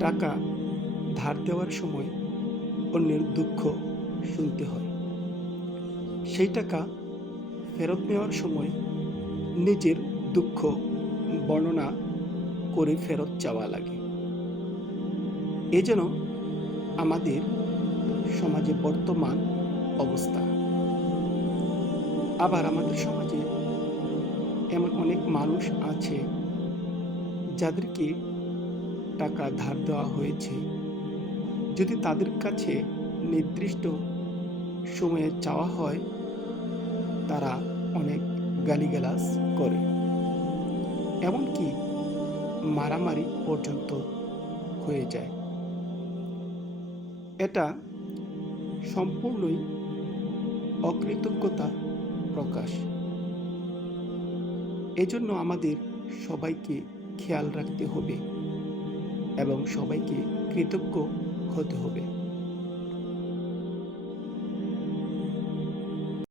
টাকা ধার দেওয়ার সময় অন্যের দুঃখ শুনতে হয়। সেই টাকা ফেরত নেওয়ার সময় নিজের দুঃখ বর্ণনা করে ফেরত চাওয়া লাগে। এ যেন আমাদের সমাজে বর্তমান অবস্থা। আবার আমাদের সমাজে এমন অনেক মানুষ আছে যাদেরকে টাকা ধার দেওয়া হয়েছে, যদি তাদের কাছে নির্দিষ্ট সময়ে চাওয়া হয়, তারা অনেক গালিগালাজ করে, এমনকি মারামারি পর্যন্ত হয়ে যায়। এটা সম্পূর্ণই অকৃতজ্ঞতা প্রকাশ। এজন্য আমাদের সবাইকে খেয়াল রাখতে হবে এবং সবাইকে কৃতজ্ঞ হতে হবে।